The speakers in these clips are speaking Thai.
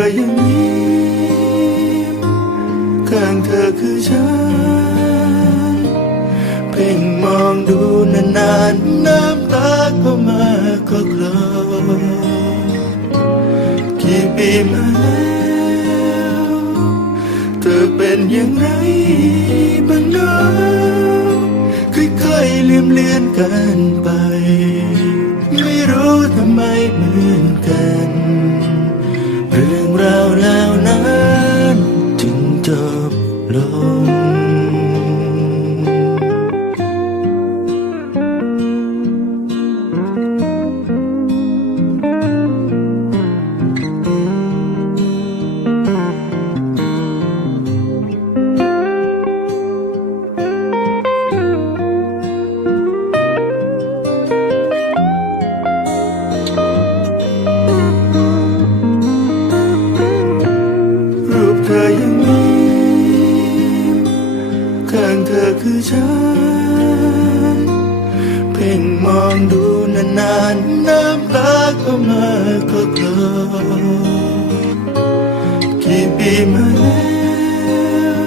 อยังยิ้มข้างเธอคือฉัน เพ่งมองดูนานๆน้ำตาก็มาก็คลอกี่ปีมาแล้วเธอเป็นอย่างไรบ้างเนาะค่อยๆลืมเลือนกันไป ไม่รู้ทำไมเหมือน ล ข้างเธอคือฉัน เพ่งมองดูนานๆน้ำตาก็มาก็คลอกี่ปีมาแล้ว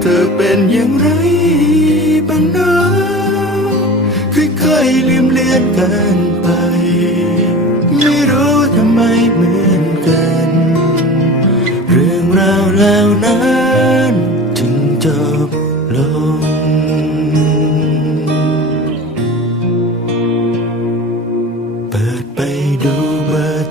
เธอเป็นอย่างไรบ้างเนะค่อยๆลืมเลือนกันไป ไม่รู้